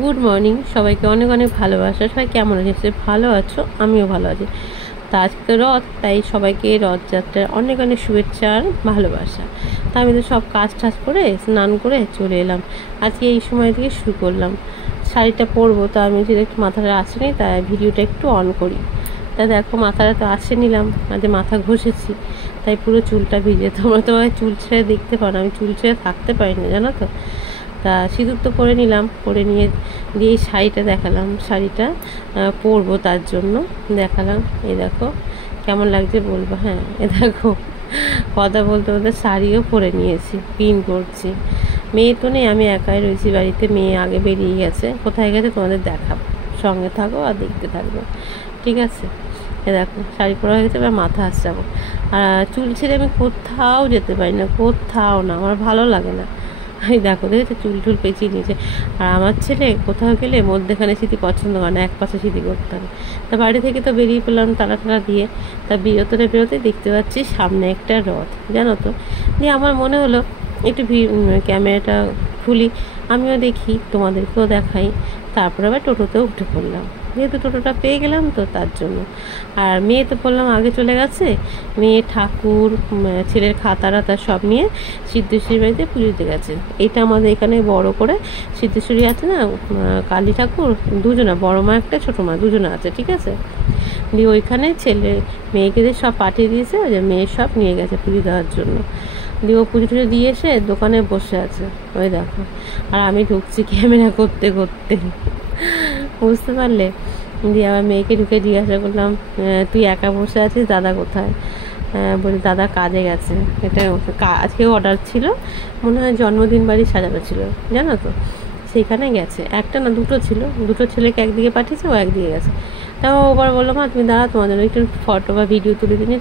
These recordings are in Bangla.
গুড মর্নিং সবাইকে, অনেক অনেক ভালোবাসা। সবাই কেমন আছে? ভালো আছো? আমিও ভালো আছি। তা আজকে তো রথ, তাই সবাইকে রথযাত্রার অনেক অনেক শুভেচ্ছা আর ভালোবাসা। তা আমি তো সব কাজ টাজ করে স্নান করে চলে এলাম। আজকে এই সময় থেকে শুরু করলাম, শাড়িটা পরবো। তো আমি যদি একটু মাথাটা আসেনি, তাই ভিডিওটা একটু অন করি। তা দেখো, মাথাটা তো আসে নিলাম, মাঝে মাথা ঘষেছি, তাই পুরো চুলটা ভিজে। তোমরা তোমার চুল ছেড়ে দেখতে পারো, আমি চুল ছেড়ে থাকতে পারি না, জানো তো। তা সিঁদুর তো করে নিলাম, করে নিয়ে দিয়ে শাড়িটা দেখালাম, শাড়িটা পরবো তার জন্য দেখালাম। এই দেখো কেমন লাগছে বলবো। হ্যাঁ, এ দেখো কথা বলতে বলতে শাড়িও পরে নিয়েছি, পিন করছি। মেয়ে তো নেই, আমি একাই রয়েছি বাড়িতে। মেয়ে আগে বেরিয়ে গেছে, কোথায় গেছে তোমাদের দেখাবো, সঙ্গে থাকো আর দেখতে থাকবো, ঠিক আছে। এ দেখো শাড়ি পরা হয়ে গেছে, এবার মাথা যাবো। আর চুল ছেড়ে আমি কোথাও যেতে পারি না, কোথাও না, আমার ভালো লাগে না। এই দেখো, দেখেছো চুল টুল পেঁচিয়ে নিয়েছে। আর আমার ছেলে কোথাও গেলে মধ্যেখানে স্মৃতি পছন্দ করে না, এক পাশে স্মৃতি করতে হবে। তা বাড়ি থেকে তো বেরিয়ে পড়লাম তালা টালা দিয়ে। তা বেরোতে দেখতে পাচ্ছি সামনে একটা রথ, জানো তো। দিয়ে আমার মনে হলো একটু ক্যামেরাটা খুলি, আমিও দেখি, তোমাদেরকেও দেখাই। তারপরে আবার টোটোতেও উঠে পড়লাম, যেহেতু টোটোটা পেয়ে গেলাম তো তার জন্য। আর মেয়ে তো বললাম আগে চলে গেছে। মেয়ে ঠাকুর, ছেলের খাতারা তার সব নিয়ে সিদ্ধেশ্বরী বাড়িতে পুজো দিতে গেছে। এটা আমাদের এখানে বড় করে সিদ্ধেশ্বরী আছে না, কালী ঠাকুর দুজনা, বড় মা একটা, ছোটো মা দুজনে আছে, ঠিক আছে। দিয়ে ওইখানে ছেলে মেয়েকে সব পাঠিয়ে দিয়েছে, ওই যে মেয়ে সব নিয়ে গেছে পুজো দেওয়ার জন্য। দিয়ে ও পুজো টুজো দিয়ে এসে দোকানে বসে আছে, ওই দেখো। আর আমি ঢুকছি ক্যামেরা করতে করতে, বুঝতে পারলে। দিয়ে আবার মেয়েকে ঢুকে জিজ্ঞাসা করলাম, তুই একা বসে আছিস, দাদা কোথায়? বলি দাদা কাজে গেছে। এটা আজকে অর্ডার ছিল, মনে হয় জন্মদিন বাড়ি সাজানো ছিল, জানো তো, সেইখানে গেছে। একটা না দুটো ছিল, দুটো ছেলেকে একদিকে পাঠিয়েছে, ও একদিকে গেছে। তাও ওবার বললো, মা তুমি দাঁড়া, তোমার জন্য একটু ফটো বা ভিডিও তুলে দিনে।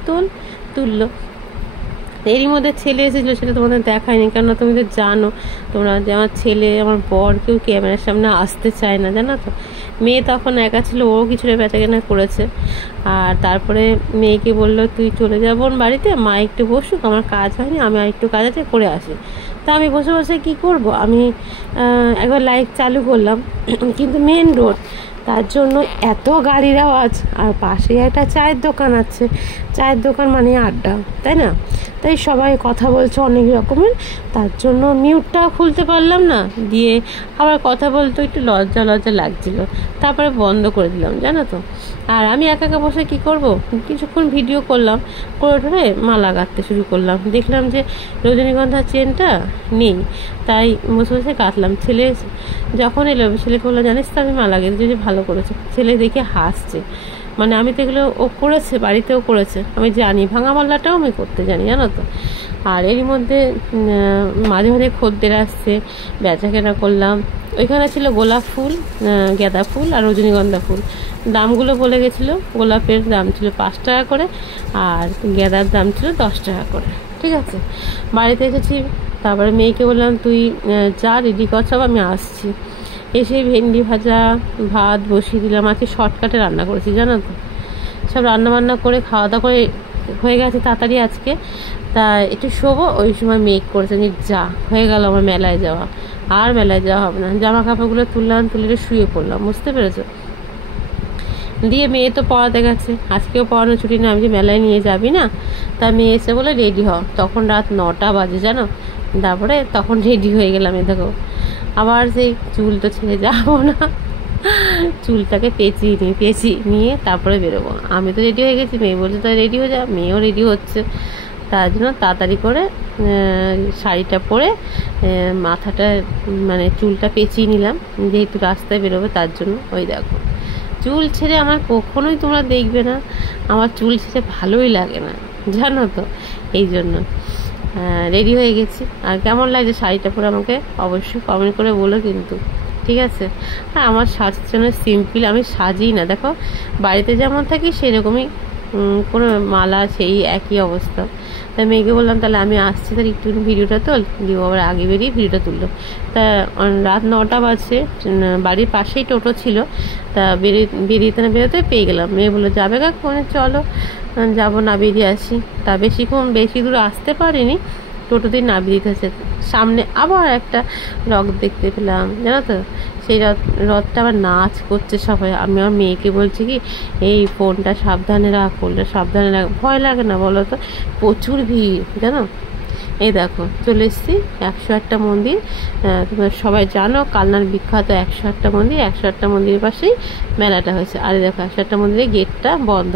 তুললো। এরই মধ্যে ছেলে এসেছিলো, সেটা তোমাদের দেখায়নি, কেননা তুমি তো জানো তোমরা যে আমার ছেলে, আমার বর কেউ ক্যামেরার সামনে আসতে চায় না, জানো তো। মেয়ে তখন একা ছিল, ও কিছুটা বেচাকেনা করেছে। আর তারপরে মেয়েকে বললো, তুই চলে যাবো বাড়িতে, মা একটু বসুক, আমার কাজ হয়নি, আমি আর একটু কাজ আছে করে আসি। তা আমি বসে বসে কী করব, আমি একবার লাইট চালু করলাম, কিন্তু মেন রোড, তার জন্য এত গাড়ির আওয়াজ। আর পাশে একটা চায়ের দোকান আছে, চায়ের দোকান মানে আড্ডা, তাই না। তাই সবাই কথা বলছে অনেক রকমের, তার জন্য মিউটটাও খুলতে পারলাম না। দিয়ে আবার কথা বলতে একটু লজ্জা লজ্জা লাগছিলো, তারপরে বন্ধ করে দিলাম, জানো তো। আর আমি একা একা বসে কী করব, কিছুক্ষণ ভিডিও করলাম, করে টোরে মালা গাঁথতে শুরু করলাম। দেখলাম যে রজনীগন্ধার চেনটা নেই, তাই বসে বসে গাঁথলাম। ছেলে যখন এলো, ছেলেকে বললো, জানিস তো আমি মালা গেঁথেছি, যে ভালো করেছে। ছেলে দেখে হাসছে, মানে আমি তো এগুলো ও করেছে, বাড়িতেও করেছে, আমি জানি, ভাঙা মাল্লাটাও আমি করতে জানি, জানো তো। আর এরই মধ্যে মাঝে মাঝে খদ্দের আসছে, বেচা কেনা করলাম। ওইখানে ছিল গোলাপ ফুল, গাঁদা ফুল আর রজনীগন্ধা ফুল। দামগুলো বলে গেছিলো, গোলাপের দাম ছিল 5 টাকা করে, আর গাঁদার দাম ছিল 10 টাকা করে, ঠিক আছে। বাড়িতে এসেছি, তারপরে মেয়েকে বললাম, তুই যা রেডি কর সব, আমি আসছি। এসে ভেন্ডি ভাজা, ভাত বসিয়ে দিলাম। আজকে শর্টকাটে রান্না করেছি, জানো তো। সব রান্নাবান্না করে খাওয়া দাওয়া করে হয়ে গেছে তাড়াতাড়ি আজকে। তা একটু শোবো, ওই সময় মেঘ করেছে, যা হয়ে গেল আমার মেলায় যাওয়া। আর মেলায় যাওয়া হবে না। জামা কাপড়গুলো তুললাম, তুলে শুয়ে পড়লাম, বুঝতে পেরেছো। দিয়ে মেয়ে তো পড়াতে গেছে, আজকেও পড়ানো ছুটি না। আমি যে মেলায় নিয়ে যাবি না, তা মেয়ে এসে বলে রেডি হ। তখন রাত 9টা বাজে, জানো। তারপরে তখন রেডি হয়ে গেলাম। এ দেখো, আবার সেই চুল তো ছেড়ে যাবো না, চুলটাকে পেঁচিয়ে নিয়ে তারপরে বেরোবো। আমি তো রেডি হয়ে গেছি, মেয়ে বলছে তো রেডি হয়ে যা, মেয়েও রেডি হচ্ছে। তার জন্য তাড়াতাড়ি করে শাড়িটা পরে মাথাটা মানে চুলটা পেঁচিয়ে নিলাম, যেহেতু রাস্তায় বেরোবে তার জন্য। ওই দেখো, চুল ছেড়ে আমার কখনোই তোমরা দেখবে না, আমার চুল ছেড়ে ভালোই লাগে না, জানো তো। এই জন্য রেডি হয়ে গেছি। আর কেমন লাগছে শাড়িটা পরে আমাকে অবশ্যই কমেন্ট করে বলো কিন্তু, ঠিক আছে। আর আমার সাজানো সিম্পল, আমি সাজিই না, দেখো বাড়িতে যেমন থাকি সেরকমই, কোনো মালা সেই একই অবস্থা। তাই মেয়েকে বললাম, তাহলে আমি আসছি, তাহলে একটু ভিডিওটা তোল। দিয়ে আবার আগে বেরিয়ে ভিডিওটা তুললো। তা রাত 9টা বাজছে, বাড়ির পাশেই টোটো ছিল। তা বেরোতে পেয়ে গেলাম। মেয়ে বললো, যাবে কাকু? চলো যাবো, নামিয়ে দিয়ে আসি। তা বেশি দূর আসতে পারিনি, টোটোতেই নামিয়ে দিতেছে। সামনে আবার একটা রক দেখতে পেলাম, জানো তো। সেই রথটা আবার নাচ করছে সবাই। আমি আমার মেয়েকে বলছি কি, এই ফোনটা সাবধানে রাখ, ফোনটা সাবধানে রাখ। ভয় লাগে না বলো তো? প্রচুর ভিড় জানো। এই দেখো চলে এসেছি 108টা মন্দির। তোমরা সবাই জানো কালনার বিখ্যাত 108টা মন্দির, 108টা মন্দিরের পাশেই মেলাটা হয়েছে। আর দেখো 108টা মন্দিরের গেটটা বন্ধ।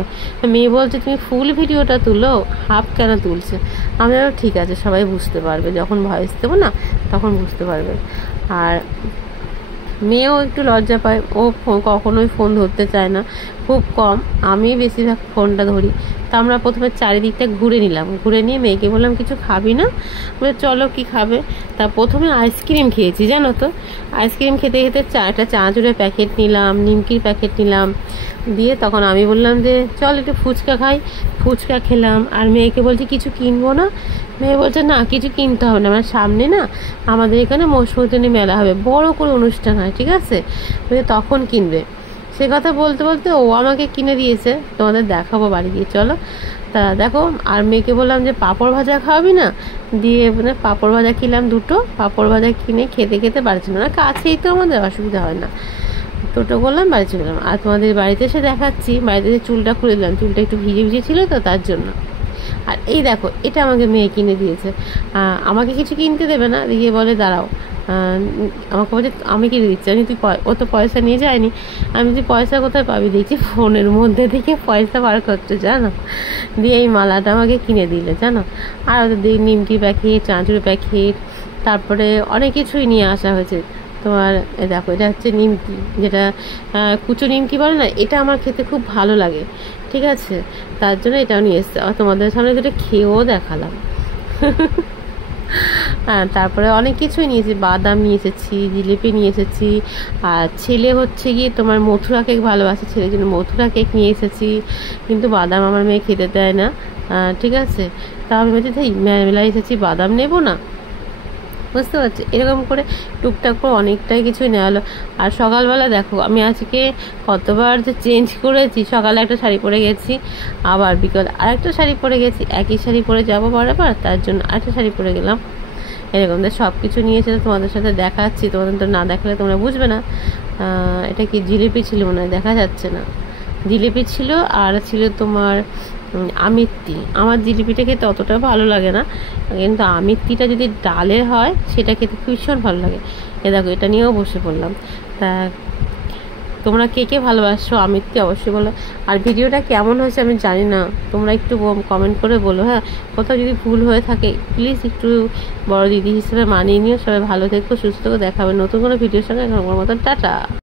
মেয়ে বলছে তুমি ফুল ভিডিওটা তুলো, হাফ কেন তুলছে? আমি বললাম ঠিক আছে, সবাই বুঝতে পারবে, যখন ভয়েস দেবো না তখন বুঝতে পারবে। আর মেয়েও একটু লজ্জা পায়, ও কখনোই ফোন ধরতে চায় না, খুব কম। আমি বেশিরভাগ ফোনটা ধরি। তা আমরা প্রথমে চারিদিকটা ঘুরে নিলাম, ঘুরে নিয়ে মেয়েকে বললাম কিছু খাবি না? বলে চলো কি খাবে। তা প্রথমে আইসক্রিম খেয়েছি জানো তো। আইসক্রিম খেতে খেতে একটা চানাচুরের প্যাকেট নিলাম, নিমকির প্যাকেট নিলাম। দিয়ে তখন আমি বললাম যে চল একটু ফুচকা খাই। ফুচকা খেলাম। আর মেয়েকে বলছি কিছু কিনবো না? মেয়ে বলছে না কিছু কিনতে হবে না, আমার সামনে না আমাদের এখানে মৌসুমী মেলা হবে, বড় করে অনুষ্ঠান হয়, ঠিক আছে, তখন কিনবে। সে কথা বলতে বলতে ও আমাকে কিনে দিয়েছে, তোমাদের দেখাবো বাড়ি দিয়ে, চলো। তা দেখো, আর মেয়েকে বললাম যে পাঁপড় ভাজা খাওয়াবি না? দিয়ে মানে পাঁপড় ভাজা কিনলাম, দুটো পাঁপড় ভাজা কিনে খেতে খেতে বাড়ি চলে না, কাছেই তো আমাদের, অসুবিধা হয় না। টোটো করলাম, বাড়ি চলে গেলাম। আর তোমাদের বাড়িতে এসে দেখাচ্ছি, বাড়িতে এসে চুলটা খুলে দিলাম, চুলটা একটু ভিজে ভিজে ছিল তো তার জন্য। আর এই দেখো এটা আমাকে মেয়ে কিনে দিয়েছে। আমাকে কিছু কিনতে দেবে না, দিয়ে বলে দাঁড়াও, আমাকে বলছে আমি কিনে দিচ্ছি। আমি তুই ও তো পয়সা নিয়ে যায়নি। আমি তুই পয়সা কোথায় পাবি? দেখছি ফোনের মধ্যে থেকে পয়সা বার করছে জানো। দিয়ে এই মালাটা আমাকে কিনে দিলে জানো। আর ওদের নিমকি প্যাকেট, চাঁচুর প্যাকেট, তারপরে অনেক কিছুই নিয়ে আসা হয়েছে তোমার। দেখো এটা হচ্ছে নিমকি, যেটা কুচো নিমকি বলে না, এটা আমার খেতে খুব ভালো লাগে, ঠিক আছে, তার জন্য এটাও নিয়ে এসছে। আর তোমাদের সামনে যেটা খেয়েও দেখালাম। হ্যাঁ, তারপরে অনেক কিছুই নিয়েছি, বাদাম নিয়ে এসেছি, জিলিপি নিয়ে এসেছি। আর ছেলে হচ্ছে গিয়ে তোমার মথুরা কেক ভালোবাসে, ছেলের জন্য মথুরা কেক নিয়ে এসেছি, কিন্তু বাদাম আমার মেয়ে খেতে দেয় না, ঠিক আছে। তা আমি বলছি তাই মেলায় এসেছি বাদাম নেবো না, বুঝতে পারছি। এরকম করে টুকটাক করে অনেকটাই কিছুই নেওয়া হলো। আর সকালবেলা দেখো আমি আজকে কতবার যে চেঞ্জ করেছি, সকালে একটা শাড়ি পরে গেছি, আবার বিকাল আরেকটা শাড়ি পরে গেছি, একই শাড়ি পরে যাবো বারবার, তার জন্য আরেকটা শাড়ি পরে গেলাম। এরকম সব কিছু নিয়েছে, তোমাদের সাথে দেখাচ্ছি, তোমাদের তো না দেখালে তোমরা বুঝবে না। এটা কি জিলিপি ছিল মনে হয়, দেখা যাচ্ছে না। জিলিপি ছিল, আর ছিল তোমার আমিত্তি। আমার জিলিপিটা খেতে অতটা ভালো লাগে না, কিন্তু আমিত্তিটা যদি ডালের হয় সেটা খেতে ভীষণ ভালো লাগে। এ দেখো এটা নিয়েও বসে পড়লাম। তা তোমরা কে কে ভালোবাসো আমিত্তি অবশ্যই বলো। আর ভিডিওটা কেমন হয়েছে আমি জানি না, তোমরা একটু কমেন্ট করে বলো। হ্যাঁ, কোথাও যদি ভুল হয়ে থাকে প্লিজ একটু বড় দিদি হিসেবে মানিয়ে নিও। সবাই ভালো থেকো, সুস্থ থেকো, দেখা হবে নতুন কোনো ভিডিওর সঙ্গে। এখন মতন টাটা।